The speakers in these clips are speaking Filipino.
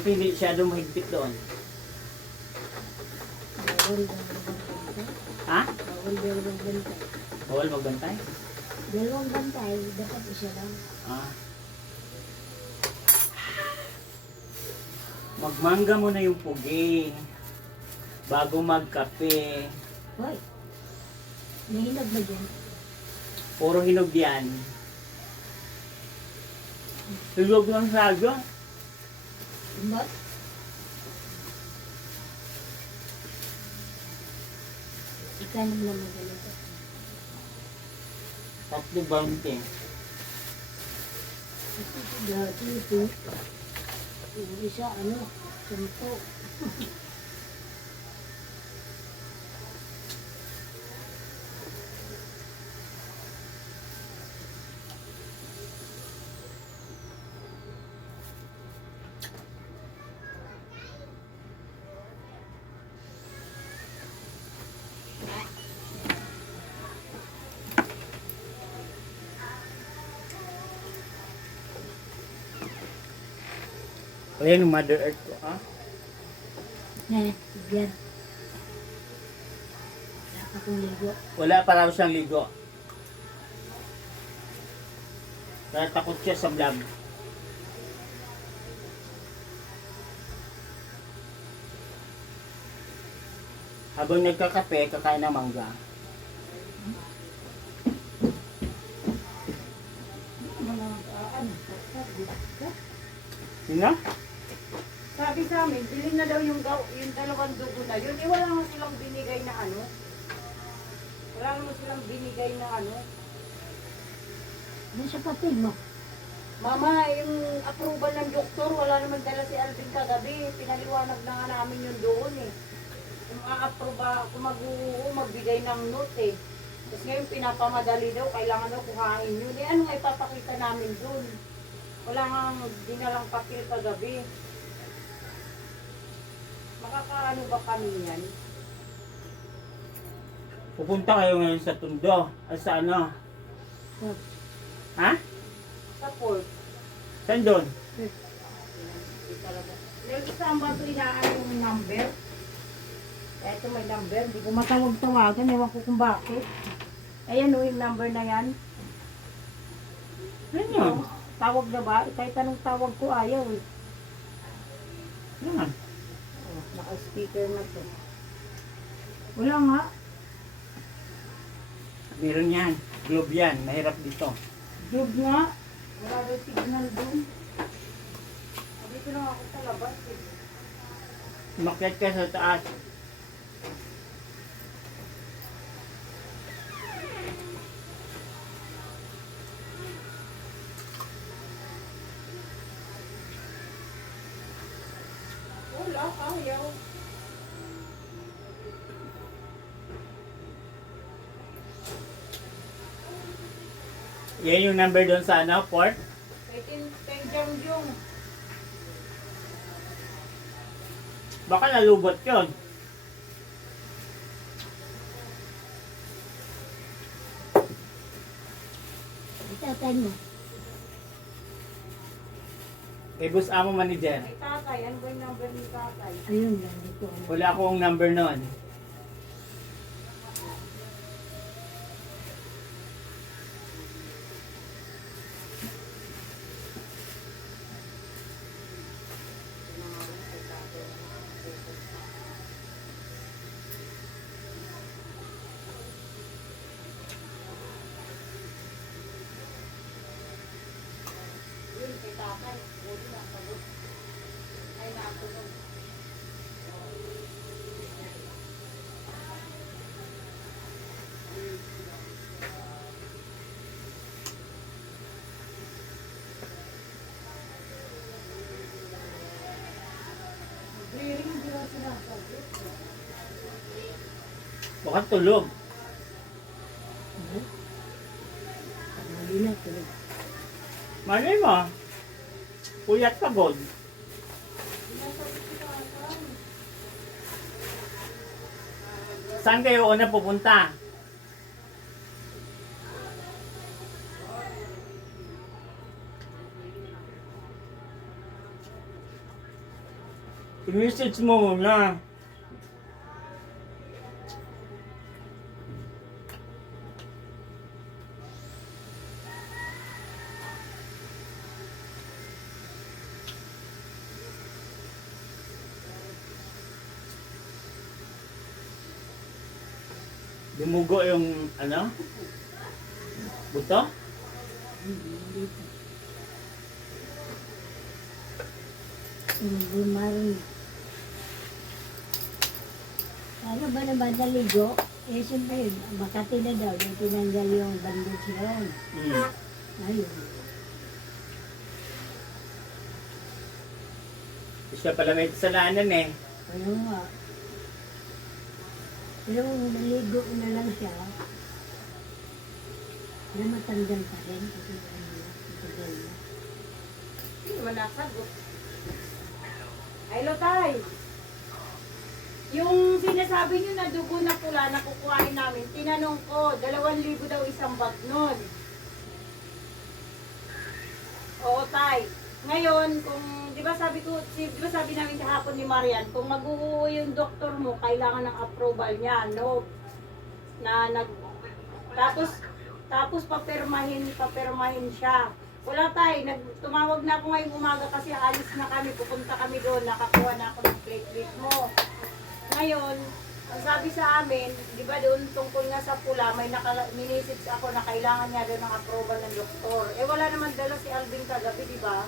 Buti hindi siya mahigpit doon. Bawal daw magbantay. Ha? Bawal daw magbantay. Bawal magbantay? Dalawang bantay, dapat isa lang. Ah. Magmangga mo na yung pugi bago magkape. Hoy, may hinog ba dyan? Puro hinog yan. Hinog ng sadyo. Ba't? Ikanom naman ganito. 3.20. Dati ito. Yung isa, 10. Ayan yung Mother Earth ko, ha? Yan. Wala ka kong ligo. Wala pa raw siyang ligo. Kaya takot siya sa vlog. Habang nagkakape, kakain ng mangga. Sino? Sabi sa amin, bilhin na daw yung 2 dugo na yun. Wala naman silang binigay na ano. Wala naman silang binigay na ano. Ano sa papel mo? Mama, yung approval ng doktor, wala naman dala si Alvin kagabi. Pinaliwanag na nga namin yun doon eh. Kung a-approve, kung magbigay ng note eh. Tapos ngayon pinapamadali daw, kailangan daw kuhain yun. Eh ano nga ipapakita namin doon? Wala nga dinalang papel kagabi. Makakaano ba kami yan? Pupunta kayo ngayon sa Tondo. Sa ano? Ha? Sa port. Saan doon? Hindi talaga. Yung isang ba ito inaan yung number? Kaya ito may number. Hindi ko matawag-tawagan. Ewan ko kung bakit. Ayan o yung number na yan. Ano yun? Tawag na ba? Kahit anong tawag ko ayaw eh. Yan. Oh, naka-speaker na to. Wala nga. Meron yan. Globe yan. Mahirap dito. Job nga. Wala daw signal dun. Dito lang ako sa labas eh. Umakyat ka sa taas. Wala, ayaw. Yan yung number doon sa ano, port. Kay Tenjang-jung. Baka nalubot yun. Itatan mo. Kay Boss Amo Manager. Kay tatay, ano ba yung number ni tatay? Ayun lang dito. Wala akong number noon. Yun, kay tatay. Buti na, sagot. Ay, natulog. Clearing, hindi lang sinasagot. Baka tulog. Mali na tulog. Malay mo. Puyat ka, God. Saan kayo una pupunta? I-message mo muna. Dumugo yung ano? Buto? Dito. Bumarong. Ano ba na ba naligo? Eh, siyempre, Makati na daw. Yung tinanggal yung bandage yun. Ayun. Siya pala may kasalanan eh. Ano nga. Pero kung naligo na lang siya, na matanggal pa rin. Kasi ano na, matagal na. Hindi naman nasagot. Ay, Lotay. Yung sinasabi nyo na dugo na pula na kukuhain namin, tinanong ko, 2,000 daw isang bag nun. Oo, Tay. Ngayon, kung, di ba sabi namin kahapon ni Marian, kung mag-uuwi yung doktor mo, kailangan ng approval niya, no? Tapos papirmahin siya. Wala Tay, tumawag na ako ngayong umaga kasi alis na kami, pupunta kami doon, nakakuha na ako ng platelet mo. Ngayon, ang sabi sa amin, di ba doon tungkol nga sa pula, may minisits ako na kailangan niya doon ng approval ng doktor. Eh wala naman dala si Alvin kagabi, di ba?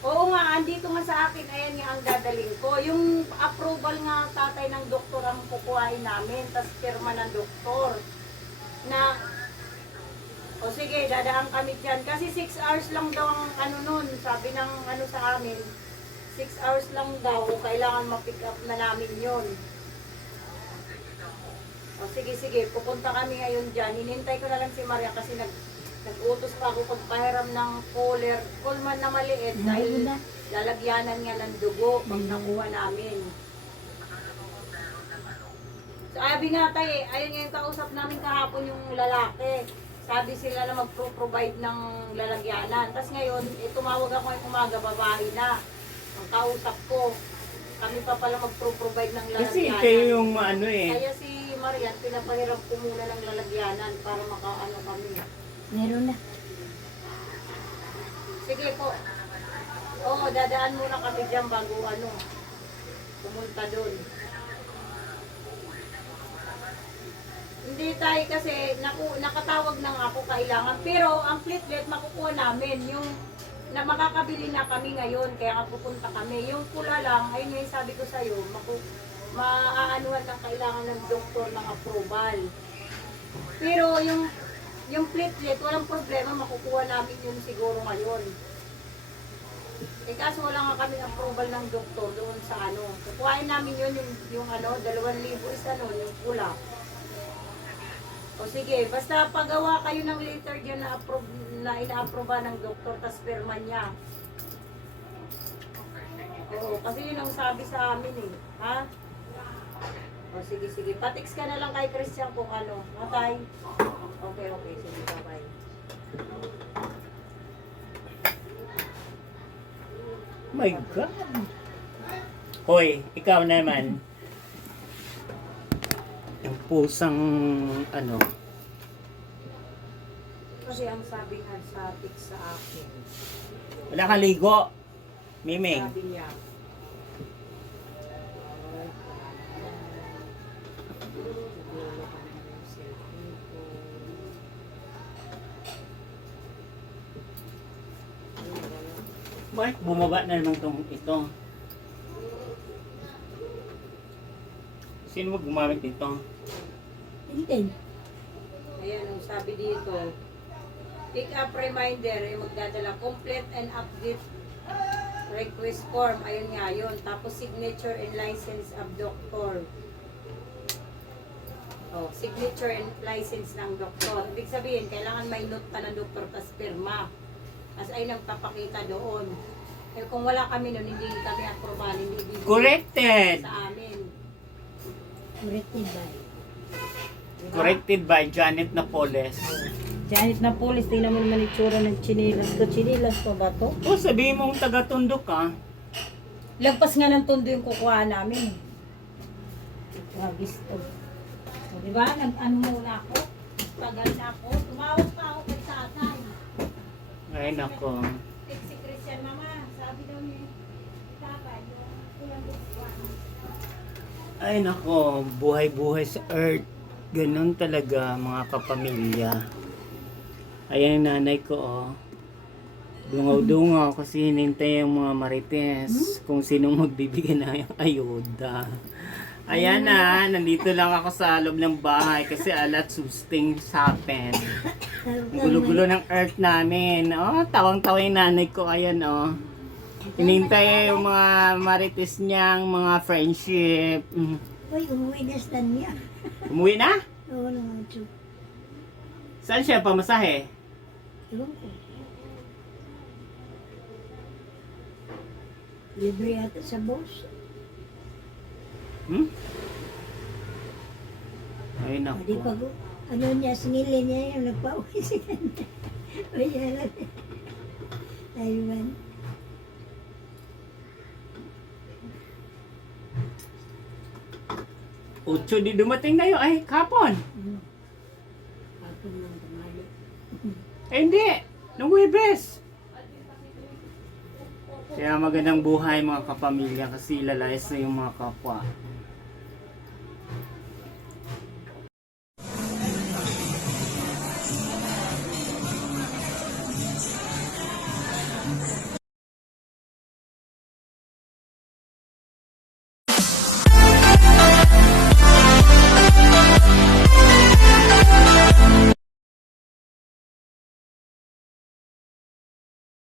Oo nga, andito nga sa akin, ayan nga ang dadaling ko. Yung approval nga tatay ng doktor ang kukuhain namin, tas pirma ng doktor. Na, o sige, dadaan kami dyan. Kasi 6 hours lang daw ang ano nun, sabi ng ano sa amin, 6 hours lang daw, kailangan ma-pick up na namin yun. O sige, pupunta kami ngayon dyan. Hinintay ko na lang si Maria kasi nag-utos pa ako pagpahiram ng Coleman na maliit dahil lalagyanan nga ng dugo pag nakuha namin. So, sabi nga tayo, ayun nga yung kausap namin kahapon yung lalaki. Sabi sila na magpro-provide ng lalagyanan. Tapos ngayon, tumawag ako ngayong umaga, babae na. Ang kausap ko, kami pa pala magpro-provide ng lalagyanan. Kasi kayo yung ano eh. Kaya si Marian, pinapahiram ko muna ng lalagyanan para makaano kami. Meron na. Sige po. Oo, dadaan muna kami dyan bago pumunta doon. Hindi tayo kasi nakatawag na nga ako kailangan. Pero ang platelet makukuha namin yung na makakabili na kami ngayon kaya nga pupunta kami. Yung pula lang, ayun yung sabi ko sa'yo, maaanuhan ng kailangan ng doktor ng approval. Pero yung platelet, walang problema, makukuha namin yun siguro ngayon. Eh kaso wala nga kami approval ng doktor doon sa kukuhain namin yun, yung 2,000 is yung pula. O sige, basta pagawa kayo ng letter dyan na ina-approve ng doktor, tas pirma niya. Oo, kasi yun ang sabi sa amin eh. Ha? O sige. Patix ka na lang kay Christian kung Matay. Okay. Sige, bye-bye. My God. Hoy, ikaw naman. Yung pusang Kasi ang sabi nga sa text sa akin, wala kang ligo. Miming. sabi niya, Bakit bumaba na naman ito? Sino mo gumamit nito? Tintin. ayan ang sabi dito, pick up reminder, yung magdadala, complete and update request form, ayun nga yun, tapos signature and license of doctor. Signature and license ng doktor. Ibig sabihin, kailangan may note pa ng doktor tas pirma. As ay nagpapakita doon. Eh kung wala kami nun, hindi kami approval, hindi bibigay Corrected. sa amin. Corrected by. Diba? Corrected by Janet Napoles. Kahit na pulis, tingnan mo naman itsura ng chinilas to. Chinilas to ba to? O sabihin mong taga-Tondo ka. Lagpas nga ng Tondo yung kukuha namin. Wagis to. O, diba? Nag-ano muna ako. Tagal na ako. Tumawag pa ako kay tatay. Ay nako. Si Christian mama, sabi daw ni tatay, yung kulang dukuan. Ay nako, buhay-buhay sa earth. Ganun talaga mga kapamilya. Ayan yung nanay ko oh. Dungaw-dungaw kasi hinintay yung mga marites kung sinong magbibigay ng ayuda. Ayan na, nandito lang ako sa loob ng bahay kasi alat susting happen. Ang gulo-gulo ng earth namin. Oh, tawang-tawa yung nanay ko. Ayan oh. Hinintay yung mga marites niyang mga friendship. Uy, umuwi na sa niya. Umuwi na? Oo naman, Chuk. Saan siya pamasahe? Ewan ko. Libre yata sa boss. Ay Di pa nako. ko. Ano niya, singilin niya yung nagpa-uwi sa kanya. O yan. Ayun. Ocho di dumating na yun. Ay, kapon. Ako nang tumali. Eh, hindi. Nung Webes. Kaya magandang buhay mga kapamilya kasi lalayas na yung mga kapwa.